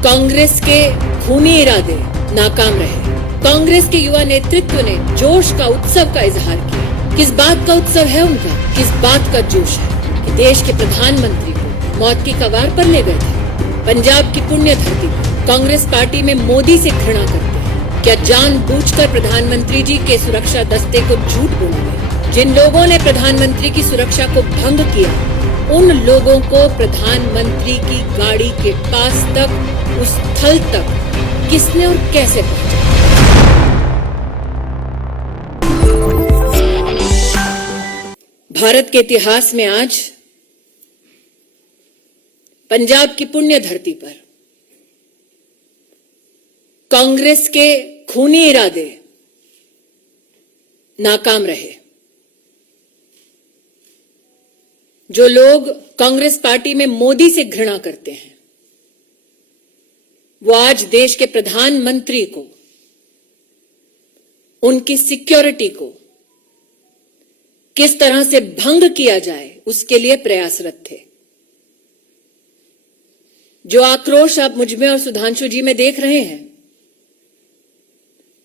कांग्रेस के खूनी इरादे नाकाम रहे। कांग्रेस के युवा नेतृत्व ने जोश का उत्सव का इजहार किया। किस बात का उत्सव है उनका, किस बात का जोश है कि देश के प्रधानमंत्री को मौत की कगार पर ले गए थे। पंजाब की पुण्य धरती पर कांग्रेस पार्टी में मोदी से घृणा करते हैं। क्या जानबूझकर प्रधानमंत्री जी के सुरक्षा दस्ते को झूठ बोला गया? जिन लोगों ने प्रधानमंत्री की सुरक्षा को भंग किया, उन लोगों को प्रधानमंत्री की गाड़ी के पास तक, उस स्थल तक किसने और कैसे पहुंचा? भारत के इतिहास में आज पंजाब की पुण्य धरती पर कांग्रेस के खूनी इरादे नाकाम रहे। जो लोग कांग्रेस पार्टी में मोदी से घृणा करते हैं, वो आज देश के प्रधानमंत्री को, उनकी सिक्योरिटी को किस तरह से भंग किया जाए, उसके लिए प्रयासरत थे। जो आक्रोश आप मुझमें और सुधांशु जी में देख रहे हैं,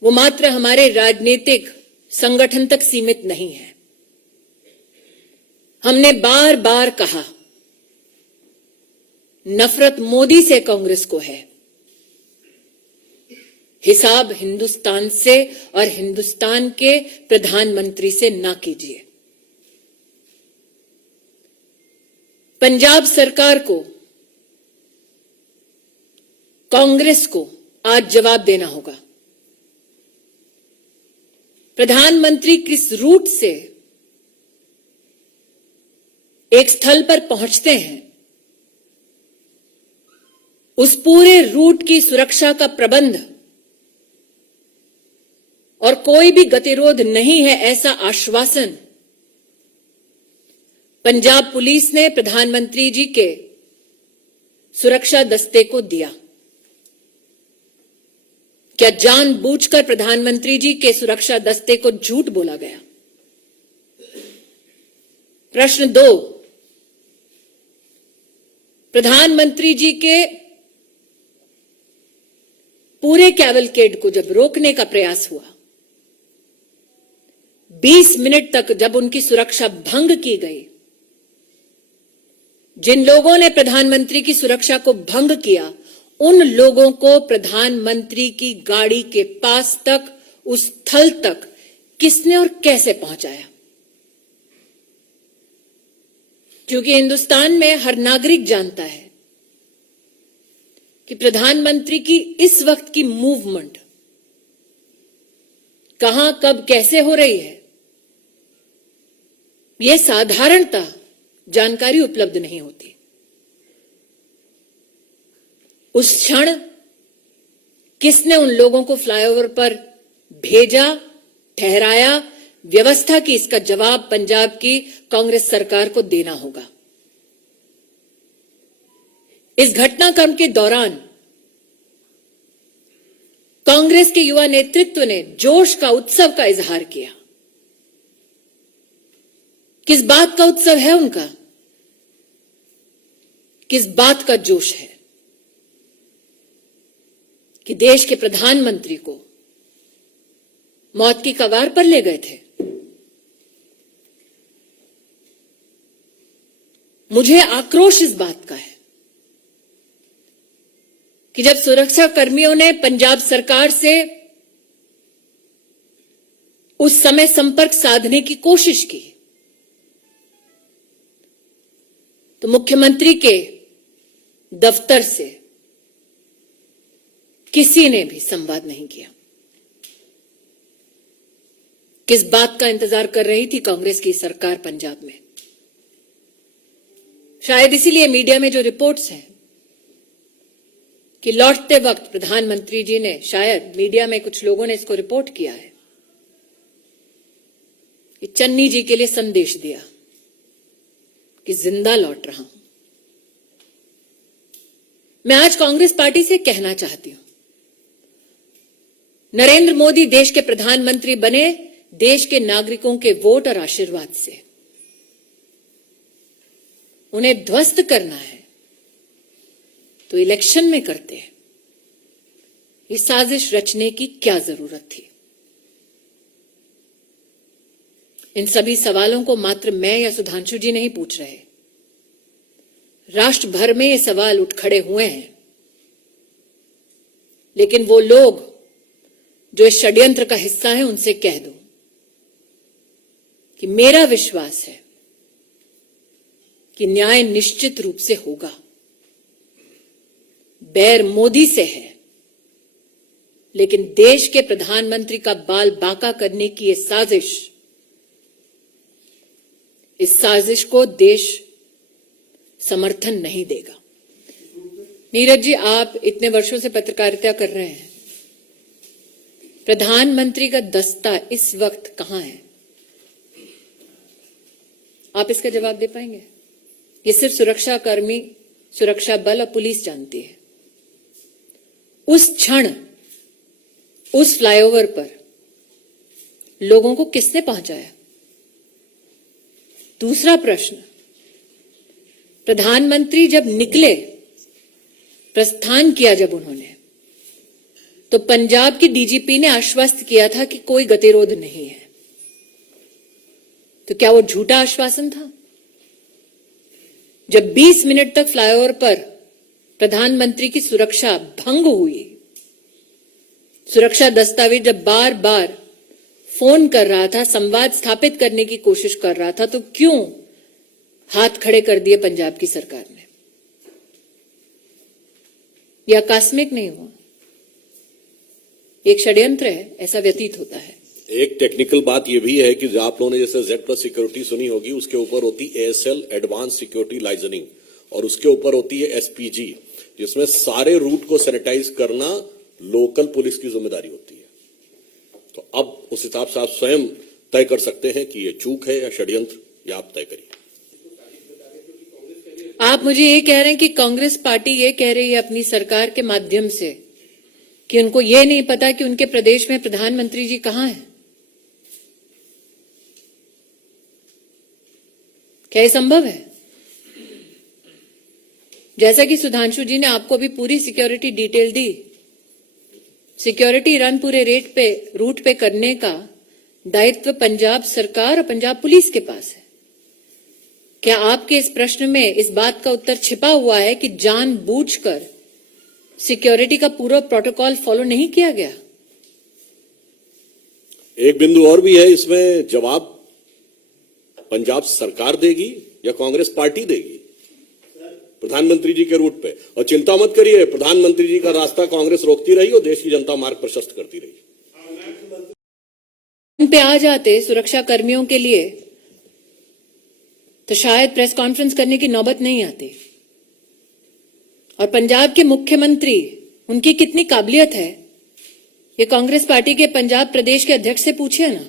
वो मात्र हमारे राजनीतिक संगठन तक सीमित नहीं है। हमने बार बार कहा, नफरत मोदी से कांग्रेस को है, हिसाब हिंदुस्तान से और हिंदुस्तान के प्रधानमंत्री से ना कीजिए। पंजाब सरकार को, कांग्रेस को आज जवाब देना होगा। प्रधानमंत्री किस रूट से एक स्थल पर पहुंचते हैं, उस पूरे रूट की सुरक्षा का प्रबंध और कोई भी गतिरोध नहीं है, ऐसा आश्वासन पंजाब पुलिस ने प्रधानमंत्री जी के सुरक्षा दस्ते को दिया। क्या जानबूझकर प्रधानमंत्री जी के सुरक्षा दस्ते को झूठ बोला गया? प्रश्न 2, प्रधानमंत्री जी के पूरे कैवलकेड को जब रोकने का प्रयास हुआ, 20 मिनट तक जब उनकी सुरक्षा भंग की गई, जिन लोगों ने प्रधानमंत्री की सुरक्षा को भंग किया, उन लोगों को प्रधानमंत्री की गाड़ी के पास तक, उस स्थल तक किसने और कैसे पहुंचाया? क्योंकि हिंदुस्तान में हर नागरिक जानता है कि प्रधानमंत्री की इस वक्त की मूवमेंट कहां, कब, कैसे हो रही है, यह साधारणतः जानकारी उपलब्ध नहीं होती। उस क्षण किसने उन लोगों को फ्लाईओवर पर भेजा, ठहराया, व्यवस्था की, इसका जवाब पंजाब की कांग्रेस सरकार को देना होगा। इस घटनाक्रम के दौरान कांग्रेस के युवा नेतृत्व ने जोश का उत्सव का इजहार किया। किस बात का उत्सव है उनका, किस बात का जोश है कि देश के प्रधानमंत्री को मौत की कगार पर ले गए थे। मुझे आक्रोश इस बात का है कि जब सुरक्षा कर्मियों ने पंजाब सरकार से उस समय संपर्क साधने की कोशिश की, तो मुख्यमंत्री के दफ्तर से किसी ने भी संवाद नहीं किया। किस बात का इंतजार कर रही थी कांग्रेस की सरकार पंजाब में? शायद इसीलिए मीडिया में जो रिपोर्ट्स हैं कि लौटते वक्त प्रधानमंत्री जी ने, शायद मीडिया में कुछ लोगों ने इसको रिपोर्ट किया है कि चन्नी जी के लिए संदेश दिया कि जिंदा लौट रहा हूं। मैं आज कांग्रेस पार्टी से कहना चाहती हूं, नरेंद्र मोदी देश के प्रधानमंत्री बने देश के नागरिकों के वोट और आशीर्वाद से। उन्हें ध्वस्त करना है तो इलेक्शन में करते हैं, ये साजिश रचने की क्या जरूरत थी? इन सभी सवालों को मात्र मैं या सुधांशु जी नहीं पूछ रहे। राष्ट्र भर में ये सवाल उठ खड़े हुए हैं। लेकिन वो लोग जो इस षड्यंत्र का हिस्सा है, उनसे कह दो कि मेरा विश्वास है कि न्याय निश्चित रूप से होगा। बैर मोदी से है, लेकिन देश के प्रधानमंत्री का बाल बांका करने की ये साजिश, इस साजिश को देश समर्थन नहीं देगा। नीरज जी, आप इतने वर्षों से पत्रकारिता कर रहे हैं, प्रधानमंत्री का दस्ता इस वक्त कहां है? आप इसका जवाब दे पाएंगे? ये सिर्फ सुरक्षा कर्मी, सुरक्षा बल और पुलिस जानती है। उस क्षण उस फ्लाईओवर पर लोगों को किसने पहुंचाया? दूसरा प्रश्न, प्रधानमंत्री जब निकले, प्रस्थान किया जब उन्होंने, तो पंजाब की डीजीपी ने आश्वस्त किया था कि कोई गतिरोध नहीं है। तो क्या वो झूठा आश्वासन था? जब 20 मिनट तक फ्लाईओवर पर प्रधानमंत्री की सुरक्षा भंग हुई, सुरक्षा दस्तावेज जब बार बार फोन कर रहा था, संवाद स्थापित करने की कोशिश कर रहा था, तो क्यों हाथ खड़े कर दिए पंजाब की सरकार ने? यह आकस्मिक नहीं हुआ, एक षड्यंत्र है, ऐसा व्यतीत होता है। एक टेक्निकल बात यह भी है कि जो आप लोगों ने जैसे Z+ सिक्योरिटी सुनी होगी, उसके ऊपर होती ASL एडवांस सिक्योरिटी लाइजनिंग, और उसके ऊपर होती है SPG, जिसमें सारे रूट को सैनिटाइज करना लोकल पुलिस की जिम्मेदारी होती है। तो अब उस हिसाब से आप स्वयं तय कर सकते हैं कि ये चूक है या षड्यंत्र, या आप तय करिए। आप मुझे ये कह रहे हैं कि कांग्रेस पार्टी ये कह रही है अपनी सरकार के माध्यम से कि उनको ये नहीं पता कि उनके प्रदेश में प्रधानमंत्री जी कहां हैं? क्या ये संभव है? जैसा कि सुधांशु जी ने आपको भी पूरी सिक्योरिटी डिटेल दी, सिक्योरिटी रन पूरे रूट पे करने का दायित्व पंजाब सरकार और पंजाब पुलिस के पास है। क्या आपके इस प्रश्न में इस बात का उत्तर छिपा हुआ है कि जानबूझकर सिक्योरिटी का पूरा प्रोटोकॉल फॉलो नहीं किया गया? एक बिंदु और भी है इसमें, जवाब पंजाब सरकार देगी या कांग्रेस पार्टी देगी प्रधानमंत्री जी के रूट पे? और चिंता मत करिए, प्रधानमंत्री जी का रास्ता कांग्रेस रोकती रही और देश की जनता मार्ग प्रशस्त करती रही। पे आ जाते सुरक्षा कर्मियों के लिए तो शायद प्रेस कॉन्फ्रेंस करने की नौबत नहीं आती। और पंजाब के मुख्यमंत्री, उनकी कितनी काबिलियत है, ये कांग्रेस पार्टी के पंजाब प्रदेश के अध्यक्ष से पूछिए ना।